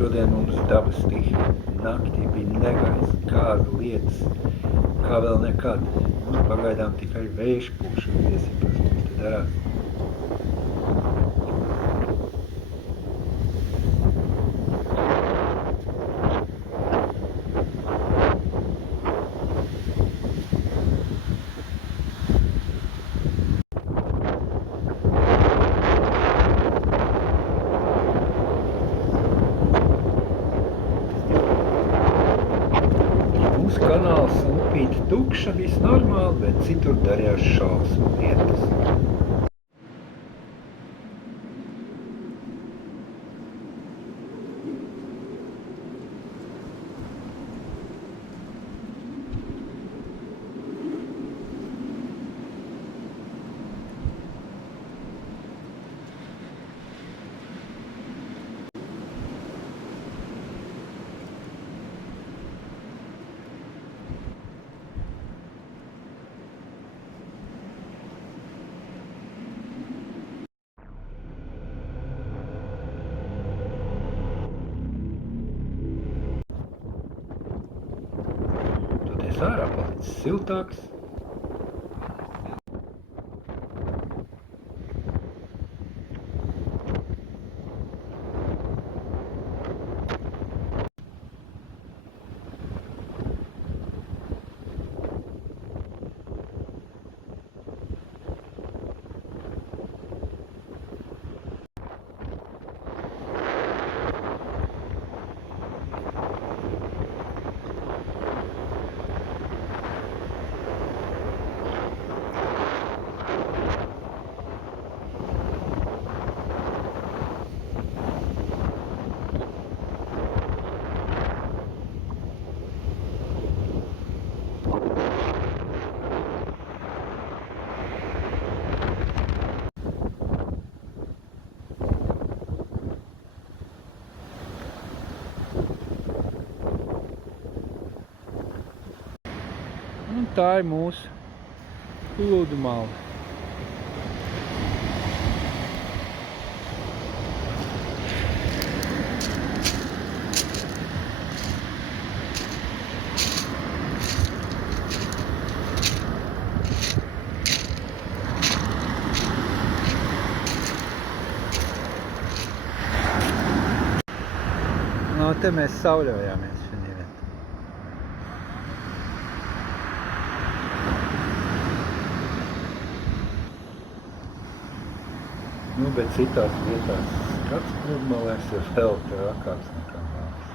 Šodien mums dabas stihija. Naktī bija negaiss, kādu lietas, kā vēl nekad. Nu, pagaidām tikai vējš pūš un iesim, kas mums te darās. Kanāls upīte tukša, viss normāli, bet citur darījās šausmu lietas. Ārā palicis siltāks. Un tā ir mūsu pludmale. No te mēs sauļojāmies šodien. Nu, bet citās vietās skats pludmalēs ir vēl trakāks nekā māks.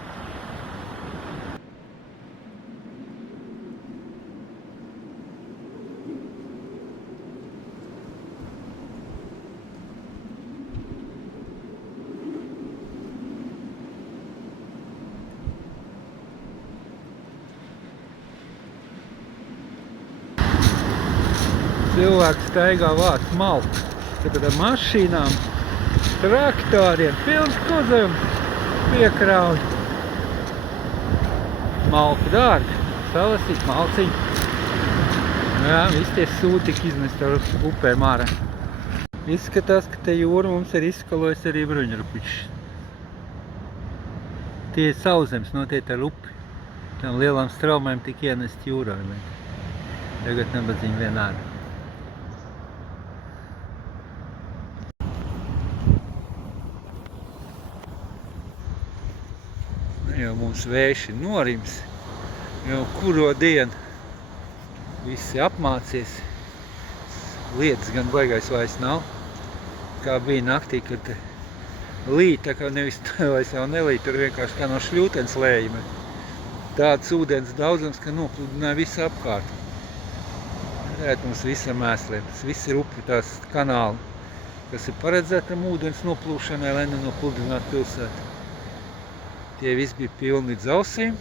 Cilvēks staigā vāc malku. Tad ar mašīnām, traktoriem, pilns kuzums piekrauj. Malku dārgi, salasīt malciņu. Jā, visi tie sūti tik iznest ar upēm ārā. Izskatās, ka te jūra mums ir izskalojis arī bruņurupišs. Tie ir sauszemes, notiet ar upi. Tam lielām straumēm tik ienest jūrā. Tagad nebadziņ vien ārā. Jau mums vējš ir norims, jau kuro dienu visi apmācies. Lietas gan baigais vairs nav, kā bija naktī, kad līt, tā kā nevis vairs jau nelīt, tur vienkārši kā no šļūtens lējuma. Tāds ūdens daudzums, ka nopludināja visu apkārt. Rēt mums visam mēsliem, tas viss ir upi tās kanāli, kas ir paredzētam ūdens noplūšanai, lai nenopludinātu pilsētu. Tie visi bija pilni līdz ausīm.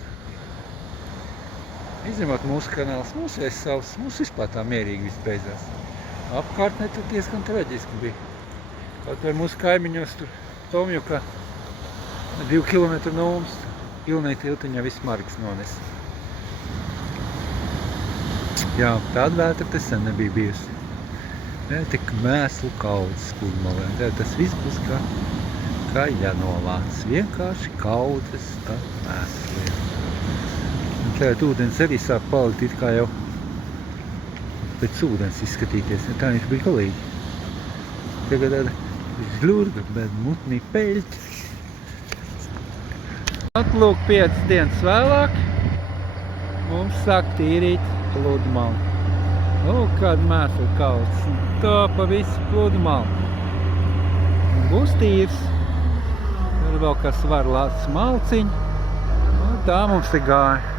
Izņemot mūsu kanāls, mūsu savs, mūsu vispār tā mierīgi viss beidzās. Apkārtnē tur diezgan traģiski bija. Kaut vai mūsu kaimiņos tur Tomjukā 2 kilometru no mums pilnīgi tiltiņā viss margas nones. Jā, tāda vētra te sen nebija bijusi. Tik mēslu kaudzes pludmalē. Tas viss būs kā ka jānovāc. Vienkārši kaudzes ar mēsliem. Un tagad ūdens arī sāk palikt it kā jau pēc ūdens izskatīties. Tā viņš bija galīgi. Tagad tāda žļurga, bet mutnī peļķi. Atlūk 5 dienas vēlāk. Mums sāk tīrīt pludmali. Lūk, kāda mēsla kaudzes. Tā pa visu pludmali. Būs tīrs. Tur vēl kas var lācis malciņu. Un tā mums te gāja.